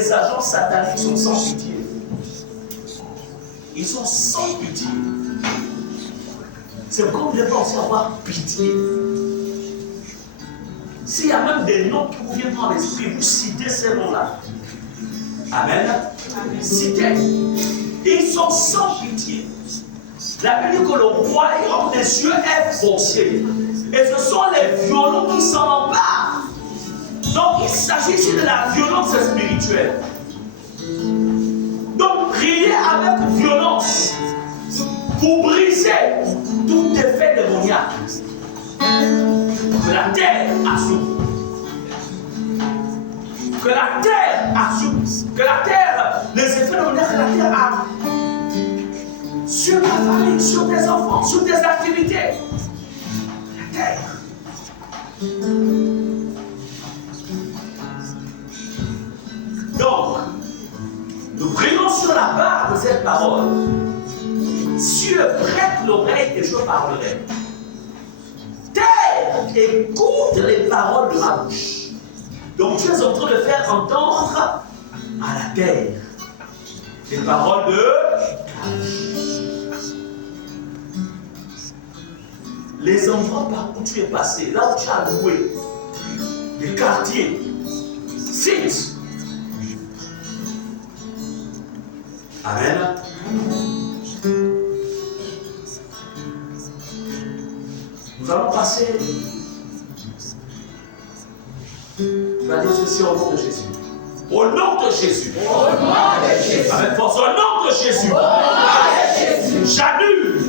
les agents sataniques sont sans pitié. Ils sont sans pitié. C'est pourquoi vous devez aussi avoir pitié. S'il y a même des noms qui vous viennent dans l'esprit, vous citez ces noms-là. Amen. Citez. Ils sont sans pitié. La Bible dit que le royaume des cieux est foncier. Et ce sont les violents qui s'en emparent. Donc il s'agit ici de la violence spirituelle. Donc priez avec violence pour briser tout effet démoniaque. Que la terre assume. Que la terre assume. Que la terre, les effets démoniaques que la terre a sur ta famille, sur tes enfants, sur tes activités. La terre. Donc, nous prions sur la barre de cette parole. Dieu prête l'oreille et je parlerai. Terre, écoute les paroles de ma bouche. Donc tu es en train de faire entendre à la terre les paroles de la bouche. Les endroits par où tu es passé, là où tu as loué, les quartiers, sites. Amen. Nous allons passer. Tu vas dire ceci au nom de Jésus. Au nom de Jésus. Au nom de Jésus. Avec force, au nom de Jésus. Au nom de Jésus. J'annule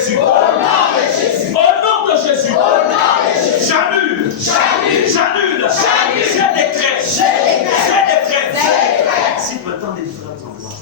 Jésus. Au nom de Jésus. J'annule. Ces décrets. Si maintenant des différents endroits.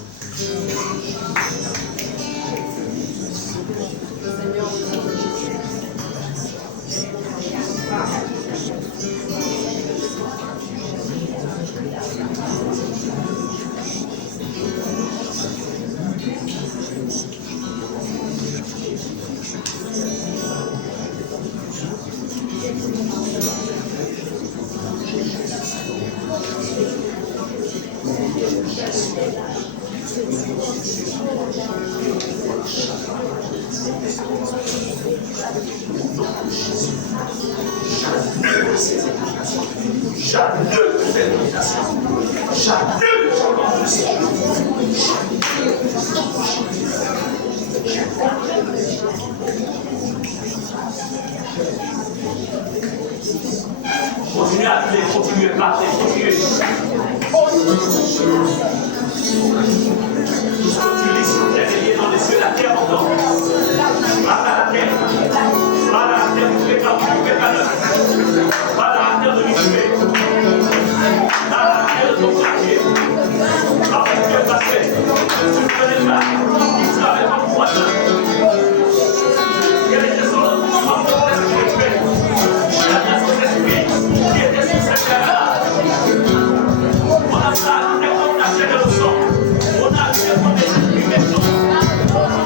J'annule cette domination. Continuez à appeler, continuez. Tout ce que tu lis sur terre est lié dans les cieux, la terre entend. Pas dans la terre du pécadeur. Pas dans la terre de l'humanité. Dans la terre de ton quartier. Avec Dieu passé. Tu ne connais pas. Tu avec ton voisin. Quel était son nom? La nation d'esprit qui était sur cette terre-là. On a ça, on a chair de sang. On a des esprits méchants.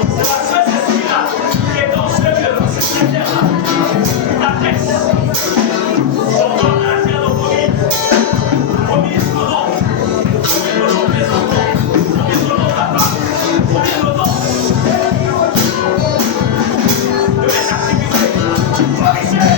C'est la seule esprit-là qui est dans ce lieu, dans cette terre-là. La texte. On donne la terre de promise. Promise le nom. Promise le nom des enfants. Promise le nom de la femme. Promise le nom de mes activités. Promisez.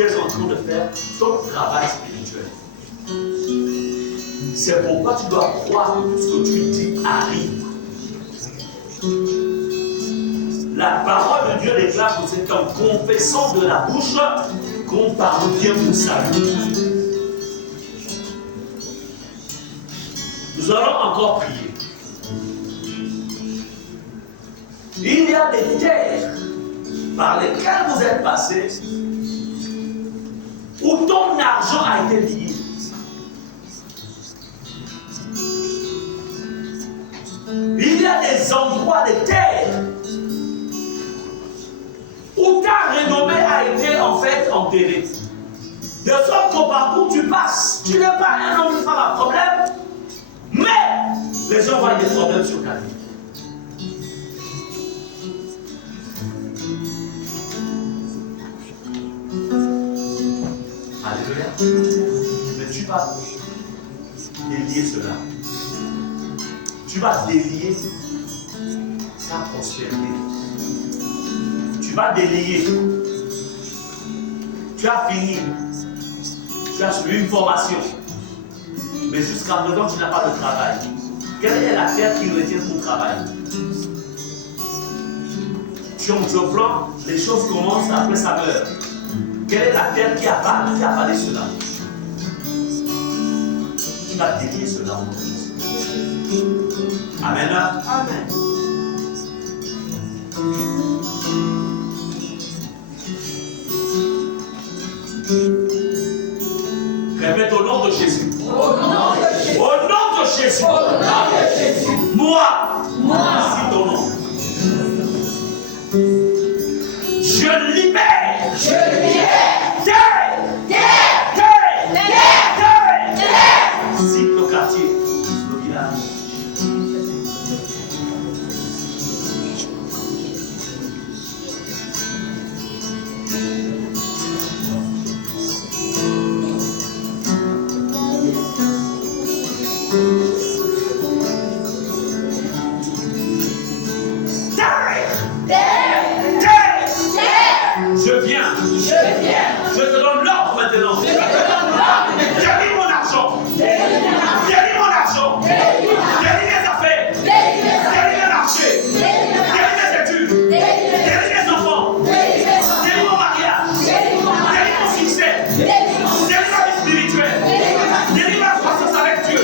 tu es en train de faire ton travail spirituel. C'est pourquoi tu dois croire que ce que tu dis arrive. La parole de Dieu déclare que c'est en confessant de la bouche qu'on parvient pour salut. Nous allons encore prier. Il y a des terres par lesquelles vous êtes passés où ton argent a été lié. Il y a des endroits, des terres où ta renommée a été en fait enterrée. De sorte que partout où tu passes, tu n'es pas un homme qui fera un problème, mais les gens voient des problèmes sur ta vie. Alléluia. Mais tu vas délier cela. Tu vas délier sa prospérité. Tu vas délier. Tu as fini. Tu as suivi une formation. Mais jusqu'à présent, tu n'as pas de travail. Quelle est la terre qui retient ton travail? Tu entreprends, les choses commencent, après ça meurt. Quelle est la terre qui a avalé cela? Tu vas délier cela en nom de Jésus. Amen. Amen. Répète au nom de Jésus. Au nom de Jésus. Au nom de Jésus. Au nom de Jésus. Moi. Moi. C'est ton nom. Je libère. Je libère. Terre. Terre. Terre. Terre. Terre. Terre. Cite le quartier, le village. Je viens. Je te donne l'ordre maintenant. Délie mon argent. Délie mon argent. Délie mes affaires. Délie mes marchés. Délie mes études. Délie mes enfants. Délie mon mariage. Délie mon succès. Délie ma vie spirituelle. Délie ma croissance avec Dieu.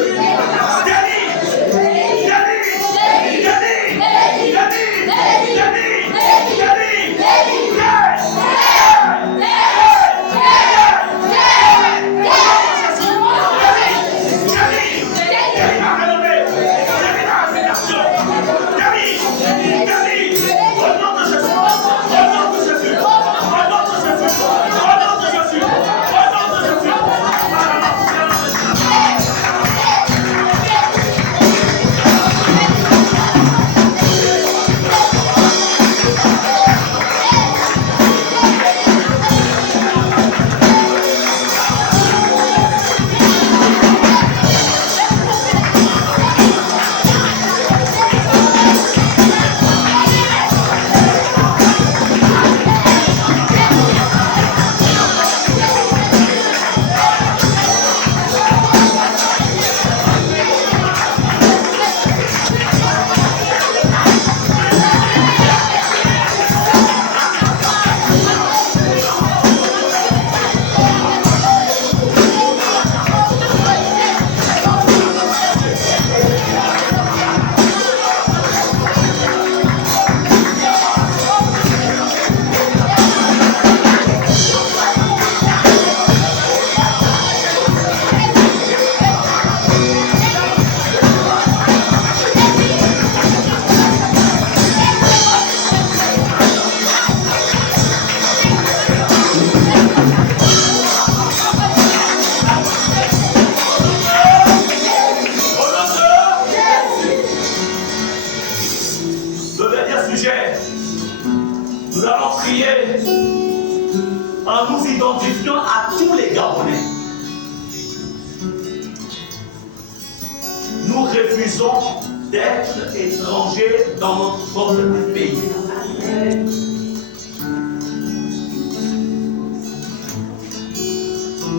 Nous allons prier en nous identifiant à tous les Gabonais. Nous refusons d'être étrangers dans notre propre pays.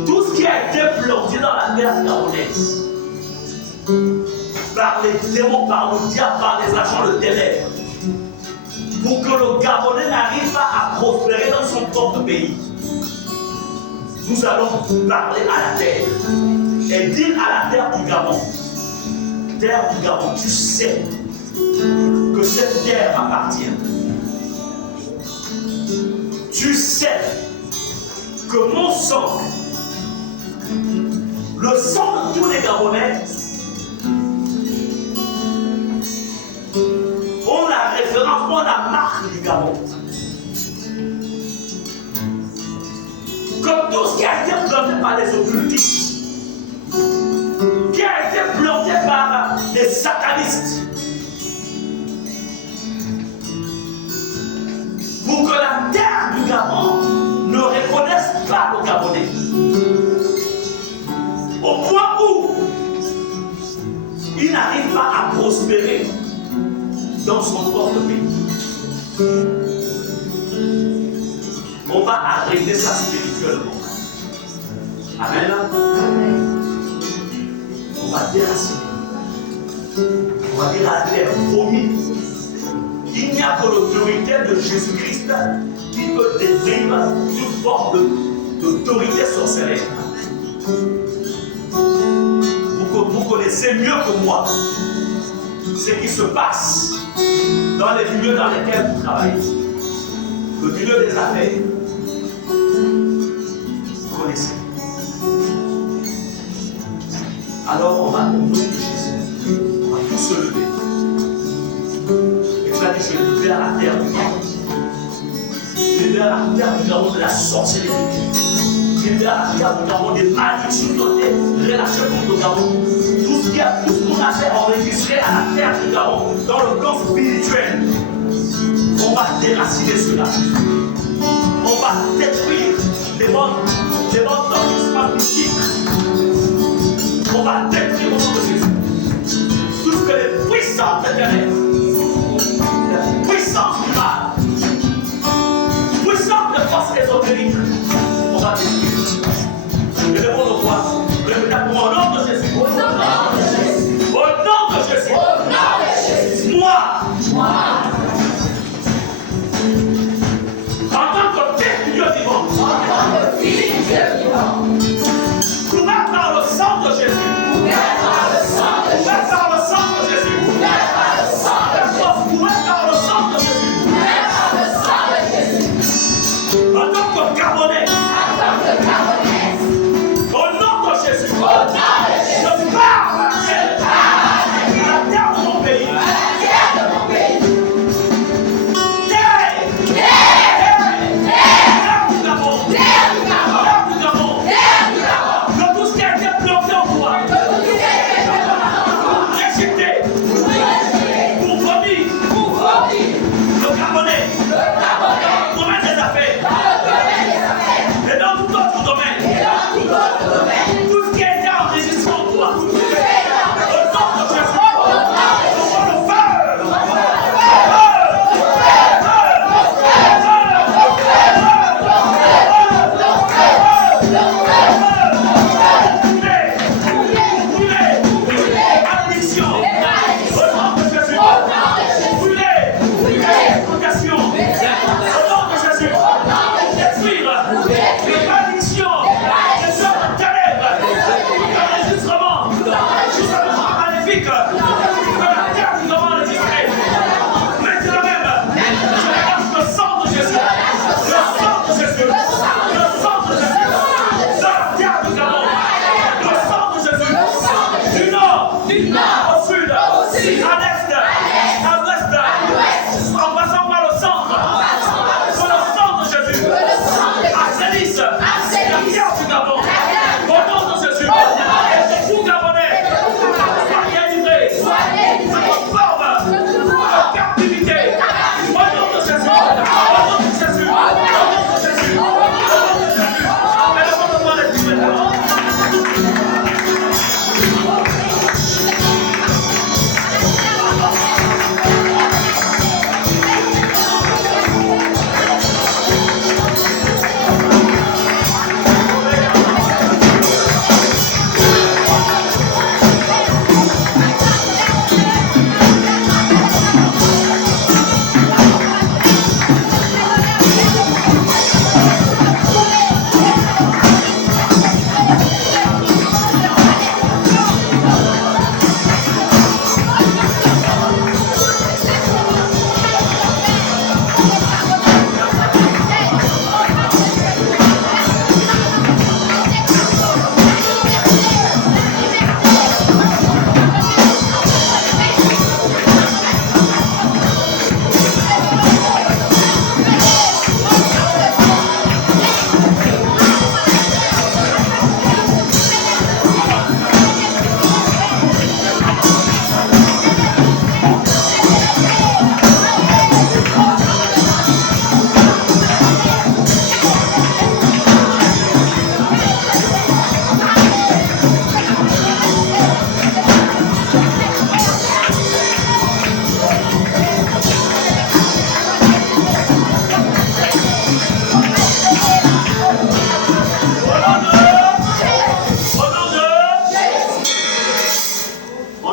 Tout ce qui a été planté dans la terre gabonaise, par les démons, par le diable, par les agents de ténèbres, pour que le Gabonais n'arrive pas à prospérer dans son propre pays, nous allons parler à la terre et dire à la terre du Gabon, tu sais que cette terre m'appartient. Tu sais que mon sang, le sang de tous les Gabonais, ont la référence, ont la marque du Gabon. Comme tout ce qui a été planté par les occultistes, qui a été planté par les satanistes, pour que la terre du Gabon ne reconnaisse pas le Gabonais. Au point où il n'arrive pas à prospérer dans son propre pays. On va arrêter ça spirituellement. Amen. On va déraciner. On va dire à la terre, promis. Il n'y a que l'autorité de Jésus-Christ qui peut détruire toute forme d'autorité sorcelleuse. Vous connaissez mieux que moi ce qui se passe dans les milieux dans lesquels vous travaillez. Le milieu des affaires. Vous connaissez. Alors on va, au nom de Jésus, on va tous se lever. Et tu vas dire, je libère la terre du Gabon. Je libère la terre du Gabon de la sorcellerie. Je libère la terre du Gabon des malédictions relâchées contre le Gabon. Tout ce qu'on a fait enregistrer à la terre du Gabon, dans le plan spirituel, on va déraciner cela. On va détruire les bonnes organismes mystiques. On va détruire au nom de Jésus tout ce que les puissances éternelles, les puissances du mal, puissances de force ésotérique, on va détruire. Et le bon au roi, au nom de Jésus. Au nom de Jésus. Moi. En tant que fils du Dieu vivant. Couvert par le sang de Jésus. Couvert par le sang de Jésus. Couvert par le sang de Jésus. En tant que Gabonais. Au nom de Jésus. Je parle à la terre de mon pays.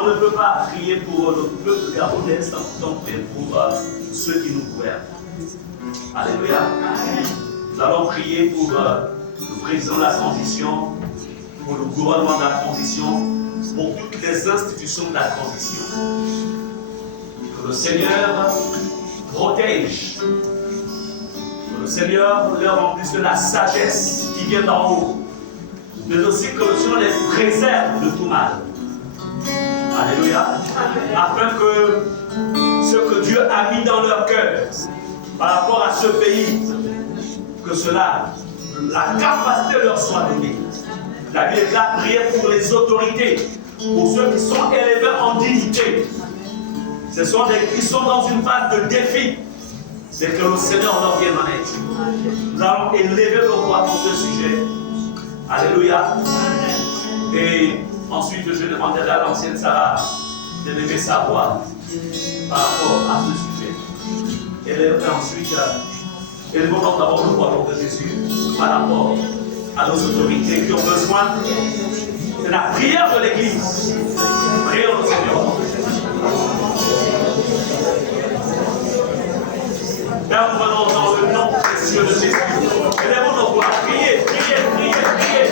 on ne peut pas prier pour notre peuple gabonais sans pourtant prier pour ceux qui nous gouvernent. Alléluia. Nous allons prier pour le président de la transition, pour le gouvernement de la transition, pour toutes les institutions de la transition. Que le Seigneur protège. Que le Seigneur leur remplisse de la sagesse qui vient d'en haut. Mais aussi que le Seigneur les préserve de tout mal. Alléluia. Afin que ce que Dieu a mis dans leur cœur par rapport à ce pays, que cela, la capacité leur soit donnée. La Bible est là, prier pour les autorités, pour ceux qui sont élevés en dignité. Ce sont des qui sont dans une phase de défi. C'est que le Seigneur leur vienne en aide. Nous allons élever nos voix pour ce sujet. Alléluia. Et ensuite, je demanderai à l'ancienne Sarah d'élever sa voix par rapport à ce sujet. Et ensuite, élevons d'abord le voix de Jésus par rapport à nos autorités qui ont besoin de la prière de l'Église. Prions le Seigneur. Père, nous venons dans le nom précieux de Jésus. Élevons nos voix. Priez, priez, priez, priez.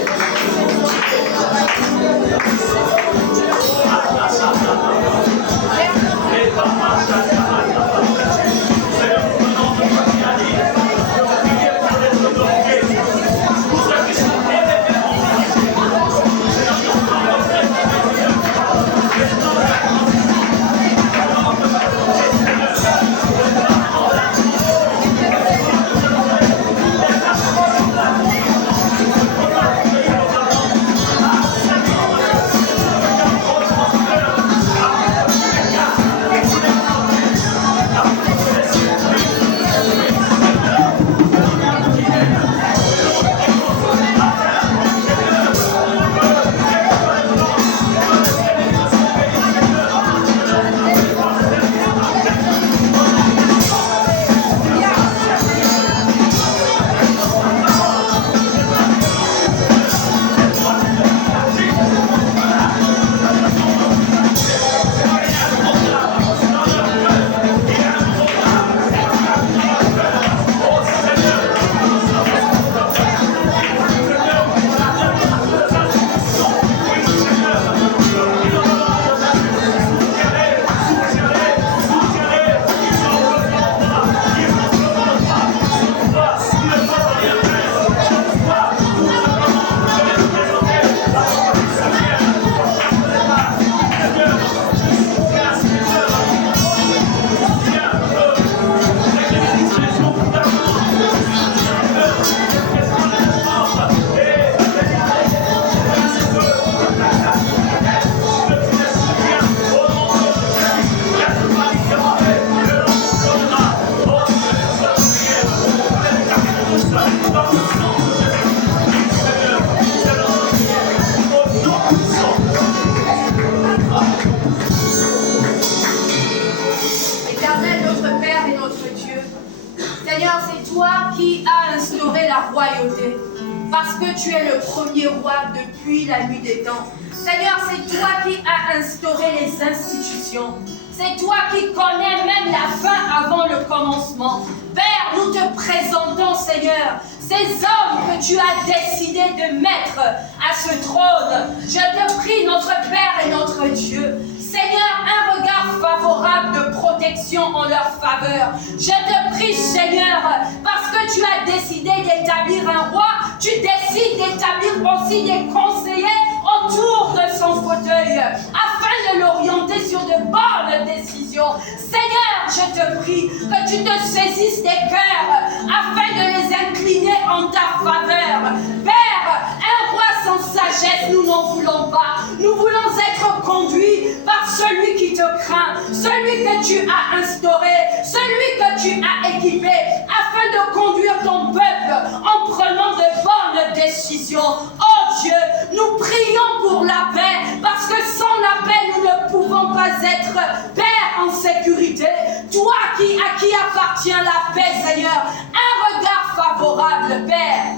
Parce que tu es le premier roi depuis la nuit des temps. Seigneur, c'est toi qui as instauré les institutions. C'est toi qui connais même la fin avant le commencement. Père, nous te présentons, Seigneur, ces hommes que tu as décidé de mettre à ce trône. Je te prie, notre Père et notre Dieu, Seigneur, un regard favorable de protection en leur faveur. Je te prie, Seigneur, parce que tu as décidé d'établir un roi, tu décides d'établir aussi des conseillers autour de son fauteuil, afin de l'orienter sur de bonnes décisions. Seigneur, je te prie que tu te saisisses des cœurs, afin de les incliner en ta faveur. Père, un roi sans sagesse, nous n'en voulons pas. Nous voulons être conduits par celui qui te craint, celui que tu as instauré, celui que tu as équipé, afin de conduire ton peuple en prenant de bonnes décisions. Oh Dieu, nous prions pour la paix, parce que sans la paix, nous ne pouvons pas être, Père, en sécurité. Toi à qui appartient la paix, Seigneur, un regard favorable, Père,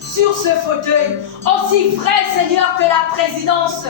sur ce fauteuil, aussi vrai, Seigneur, que la présidence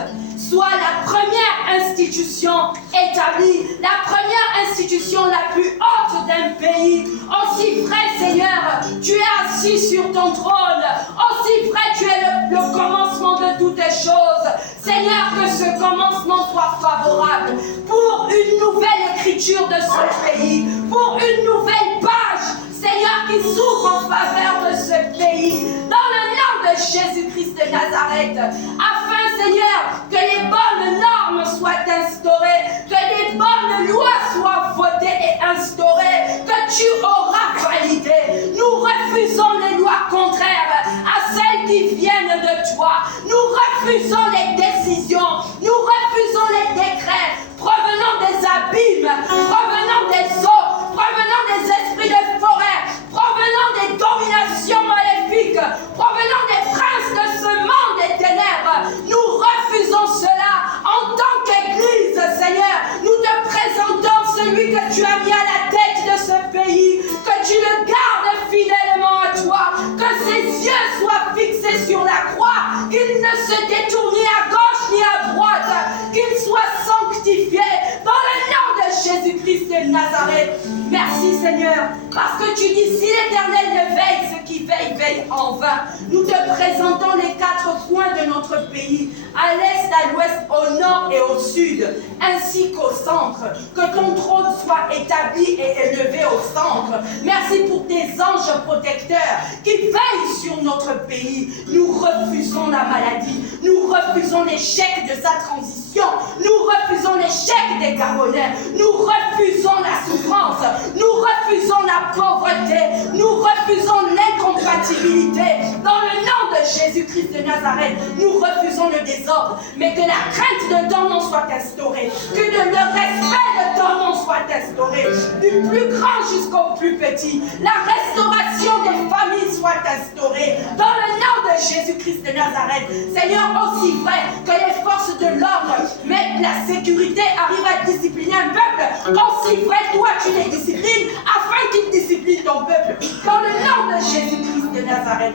soit la première institution établie, la première institution la plus haute d'un pays. Aussi vrai, Seigneur, tu es assis sur ton trône. Aussi vrai, tu es le commencement de toutes les choses. Seigneur, que ce commencement soit favorable pour une nouvelle écriture de ce pays, pour une nouvelle page, Seigneur, qui s'ouvre en faveur de ce pays, dans le nom de Jésus-Christ de Nazareth, afin, Seigneur, que les bonnes normes soient instaurées, que les bonnes lois soient votées et instaurées, que tu auras validé. Nous refusons les lois contraires à celles qui viennent de toi. Nous refusons les décisions, nous refusons les décrets provenant des abîmes, provenant des eaux, provenant des esprits de forêt, provenant des dominations maléfiques, provenant des princes de ce monde des ténèbres. Nous refusons cela en tant qu'Église, Seigneur. Nous te présentons celui que tu as mis à la tête de ce pays, que tu le gardes fidèlement à toi, que ses yeux soient fixés sur la croix, qu'il ne se détourne ni à gauche ni à droite, qu'il soit sanctifié dans le nom de Jésus-Christ de Nazareth. Merci Seigneur, parce que tu dis, si l'Éternel ne veille, ceux qui veillent, veillent en vain. Nous te présentons les 4 coins de notre pays, à l'est, à l'ouest, au nord et au sud, ainsi qu'au centre. Que ton trône soit établi et élevé au centre. Merci pour tes anges protecteurs qui veillent sur notre pays. Nous refusons la maladie, nous refusons l'échec de sa transition, nous refusons l'échec des Gabonais, nous refusons la souffrance, nous refusons la pauvreté, nous refusons l'incompatibilité. Dans le nom de Jésus-Christ de Nazareth, nous refusons le désordre, mais que la crainte de ton nom soit instaurée, que le respect de ton nom soit instauré, du plus grand jusqu'au plus petit. La restauration des familles soit instaurée, dans le nom de Jésus-Christ de Nazareth. Seigneur, aussi vrai que les forces de l'ordre mettent la sécurité, arrivent à discipliner un peuple, aussi vrai toi tu les disciplines, afin qu'ils disciplinent ton peuple, dans le nom de Jésus-Christ de Nazareth.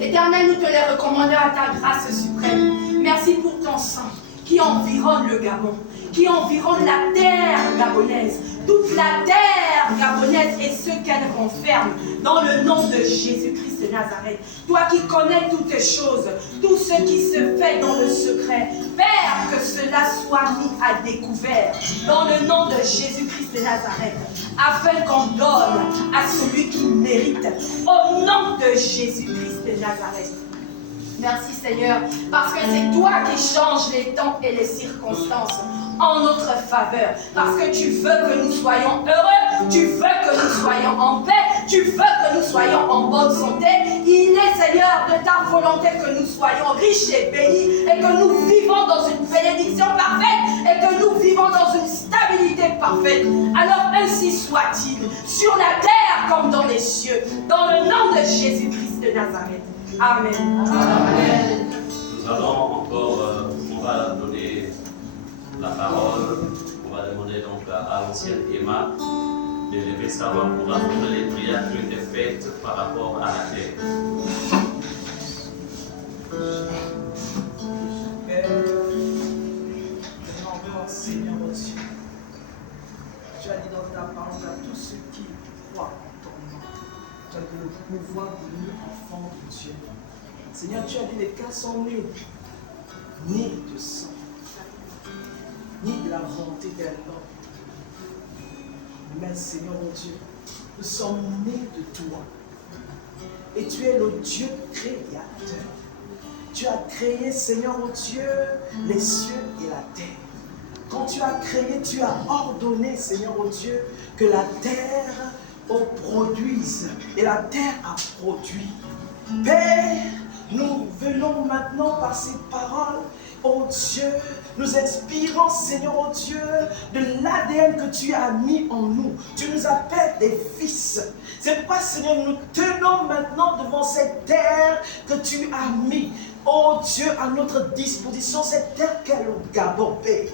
Éternel, nous te les recommandons à ta grâce suprême. Merci pour ton sang qui environne le Gabon, qui environne la terre gabonaise, toute la terre gabonaise et ce qu'elle renferme, dans le nom de Jésus-Christ de Nazareth. Toi qui connais toutes choses, tout ce qui se fait dans le secret, Père, que cela soit mis à découvert, dans le nom de Jésus-Christ de Nazareth, afin qu'on donne à celui qui mérite, au nom de Jésus-Christ de Nazareth. Merci Seigneur, parce que c'est toi qui changes les temps et les circonstances en notre faveur, parce que tu veux que nous soyons heureux, tu veux que nous soyons en paix, tu veux que nous soyons en bonne santé. Il est Seigneur de ta volonté que nous soyons riches et bénis et que nous vivons dans une bénédiction parfaite et que nous vivons dans une stabilité parfaite. Alors ainsi soit-il, sur la terre comme dans les cieux, dans le nom de Jésus-Christ de Nazareth. Amen. Amen. Nous allons encore, on va donner la parole, on va demander donc à l'ancienne Emma d'élever sa voix pour répondre les prières qui ont été faites par rapport à la terre. Père, encore Seigneur mon Dieu, tu as dit dans ta parole à tous ceux qui croient en ton nom, tu as dit le pouvoir de nous, enfants de Dieu. Seigneur, tu as dit les cas sont nus, ni de sang, ni de la volonté d'un homme. Mais Seigneur mon Dieu, nous sommes nés de toi. Et tu es le Dieu créateur. Tu as créé, Seigneur mon Dieu, les cieux et la terre. Quand tu as créé, tu as ordonné, Seigneur mon Dieu, que la terre produise. Et la terre a produit. Père, nous venons maintenant par ces paroles, oh Dieu, nous inspirons, Seigneur, oh Dieu, de l'ADN que tu as mis en nous. Tu nous appelles des fils. C'est pourquoi, Seigneur, nous tenons maintenant devant cette terre que tu as mis, oh Dieu, à notre disposition, cette terre qu'est le Gabon, Père.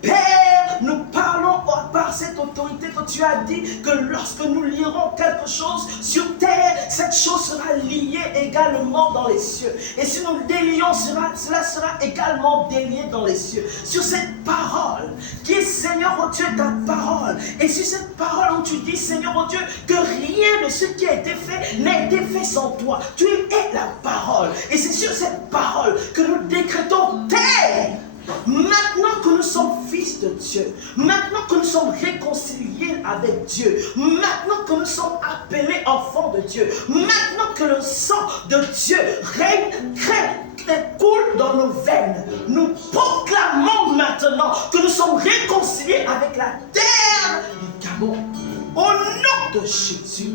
Père, nous parlons par cette autorité que tu tu as dit que lorsque nous lierons quelque chose sur terre, cette chose sera liée également dans les cieux. Et si nous délions, cela sera également délié dans les cieux. Sur cette parole, qui est Seigneur, oh Dieu, ta parole. Et sur cette parole où tu dis, Seigneur, oh Dieu, que rien de ce qui a été fait n'a été fait sans toi. Tu es la parole. Et c'est sur cette parole que nous décrétons terre. Maintenant que nous sommes fils de Dieu, maintenant que nous sommes réconciliés avec Dieu, maintenant que nous sommes appelés enfants de Dieu, maintenant que le sang de Dieu règne, coule dans nos veines, nous proclamons maintenant que nous sommes réconciliés avec la terre du Gabon. Au nom de Jésus,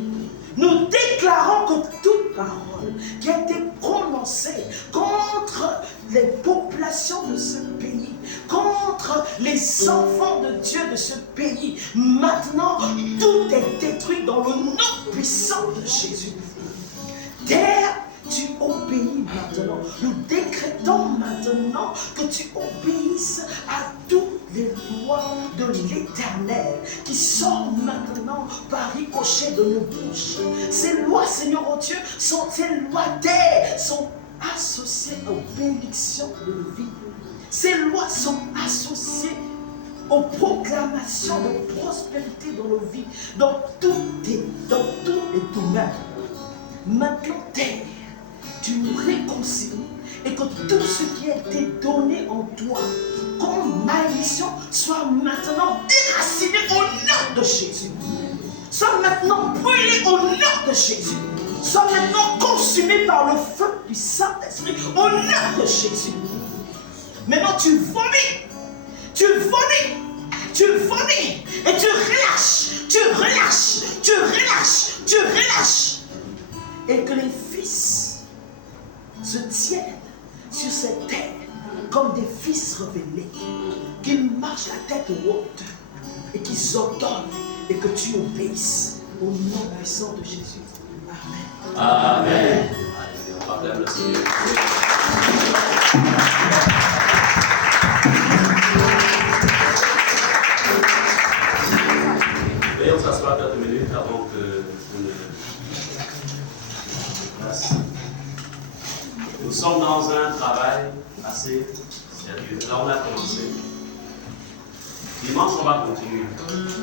nous déclarons que toute parole qui a été prononcée contre les populations de ce pays, contre les enfants de Dieu de ce pays, maintenant, tout est détruit dans le nom puissant de Jésus. Terre, tu obéis maintenant. Nous décrétons maintenant que tu obéisses à toutes les lois de l'Éternel qui sortent maintenant par ricochet de nos bouches. Ces lois, Seigneur, oh Dieu, ces lois terre sont associées aux bénédictions de nos vies. Ces lois sont associées aux proclamations de prospérité dans nos vies, dans tous les domaines. Maintenant, terre, tu nous réconcilies et que tout ce qui a été donné en toi comme malédiction soit maintenant déraciné au nom de Jésus. Soit maintenant brûlé au nom de Jésus. Soit maintenant consumé par le feu du Saint-Esprit au nom de Jésus. Maintenant tu vomis. Tu vomis. Tu vomis. Et tu relâches. Tu relâches. Tu relâches. Tu relâches. Et que les fils se tiennent sur cette terre comme des fils révélés, qu'ils marchent la tête haute et qu'ils ordonnent et que tu obéisses au nom puissant de Jésus. Amen. Amen. On acclame le Seigneur. Veuillons s'asseoir quelques minutes avant que on ne passe. Nous sommes dans un travail assez sérieux. Là, on a commencé. Dimanche, on va continuer.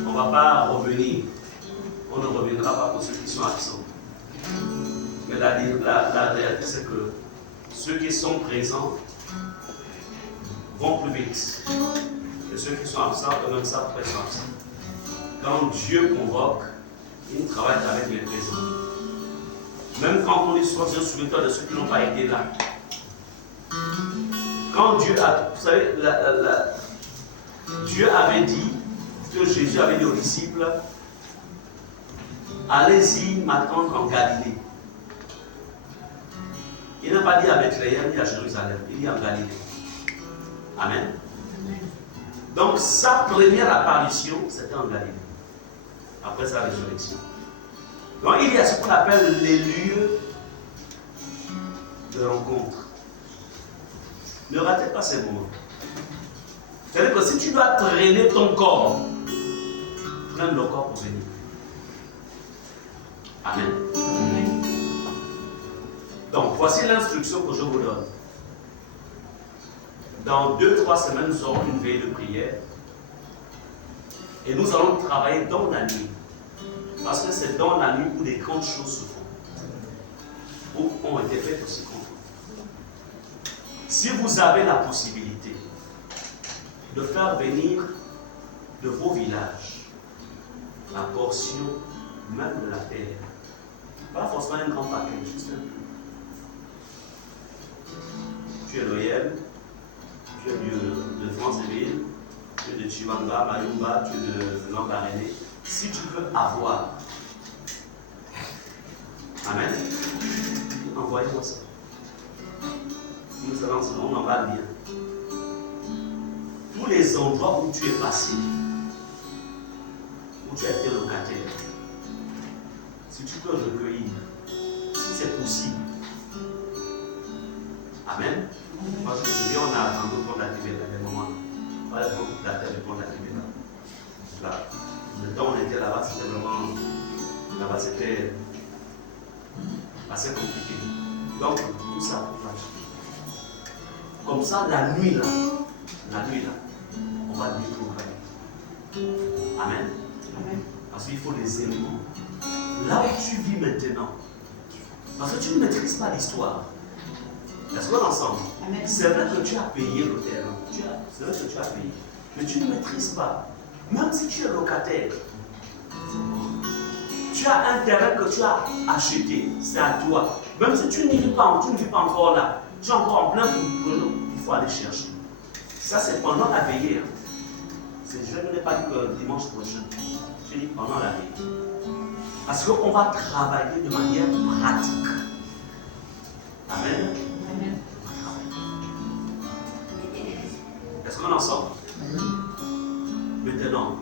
On ne va pas revenir. On ne reviendra pas pour ceux qui sont absents. Mais la réalité, c'est que ceux qui sont présents vont plus vite. Et ceux qui sont absents, eux-mêmes savent pourquoi ils sont absents. Quand Dieu convoque, il travaille avec les présents. Même quand on est sur le toi de ceux qui n'ont pas été là. Quand Dieu a... Vous savez, Dieu avait dit, que Jésus avait dit aux disciples, allez-y m'attendre en Galilée. Il n'a pas dit à Bethléem ni à Jérusalem, il dit en Galilée. Amen. Donc sa première apparition, c'était en Galilée. Après sa résurrection. Donc il y a ce qu'on appelle les lieux de rencontre. Ne ratez pas ces moments. C'est-à-dire que si tu dois traîner ton corps, traîne le corps pour venir. Amen. Amen. Donc voici l'instruction que je vous donne. Dans 2-3 semaines, nous aurons une veille de prière. Et nous allons travailler dans la nuit. Parce que c'est dans la nuit où les grandes choses se font. Où ont été faites aussi contre vous. Si vous avez la possibilité de faire venir de vos villages la portion même de la terre, pas forcément un grand paquet, juste un peu. Tu es loyal, tu es de France-Ville, tu es de Chivanga, Mayumba, tu es de Lambaréné. Si tu peux avoir, amen, envoyez-moi ça. Nous allons, on en va bien. Tous les endroits où tu es passé, où tu as été locataire, si tu peux recueillir, si c'est possible. Amen. Moi je me souviens, on a attendu pour l'activer à des moments. Pas le temps pour la terre, pour l'activer là. Le temps où on était là-bas, c'était vraiment. Là-bas, c'était assez compliqué. Donc, tout ça, comme ça, la nuit là, on va déprogrammer. Amen. Parce qu'il faut des éléments. Là où tu vis maintenant, parce que tu ne maîtrises pas l'histoire. Est-ce qu'on est ensemble? C'est vrai que tu as payé le terrain. C'est vrai que tu as payé. Mais tu ne maîtrises pas. Même si tu es locataire, tu as un terrain que tu as acheté. C'est à toi. Même si tu n'y vis pas, tu ne vis pas encore là. Tu es encore en plein boulot. Il faut aller chercher. Ça, c'est pendant la veillée. Je ne l'ai pas dit que dimanche prochain. Je dis pendant la veillée. Parce qu'on va travailler de manière pratique. Amen. Est-ce qu'on en sort? Maintenant,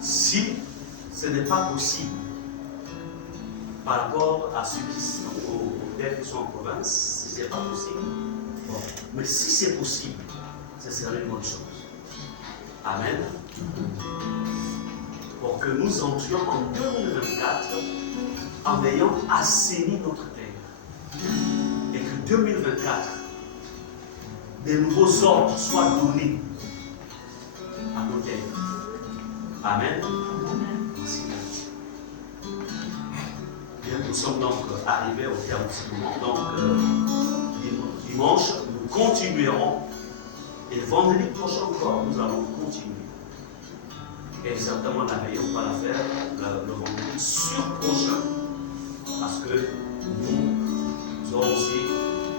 si ce n'est pas possible par rapport à ceux qui sont qui sont en province, si ce n'est pas possible, bon. Mais si c'est possible, ce serait une bonne chose. Amen. Pour que nous entrions en 2024 en ayant assaini notre terre. Et que 2024, des nouveaux ordres soient donnés à nos terres. Amen. Merci. Bien, nous sommes donc arrivés au terme de ce moment. Donc, dimanche, nous continuerons. Et vendredi prochain encore, nous allons continuer. Et certainement la veille, on va la faire le vendredi sur prochain. Parce que nous aurons aussi,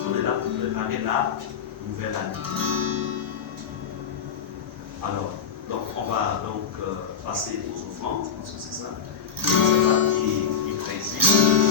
on est là pour préparer la nouvelle année. Alors, donc on va donc passer aux offrandes, parce que c'est ça. C'est ça qui préside.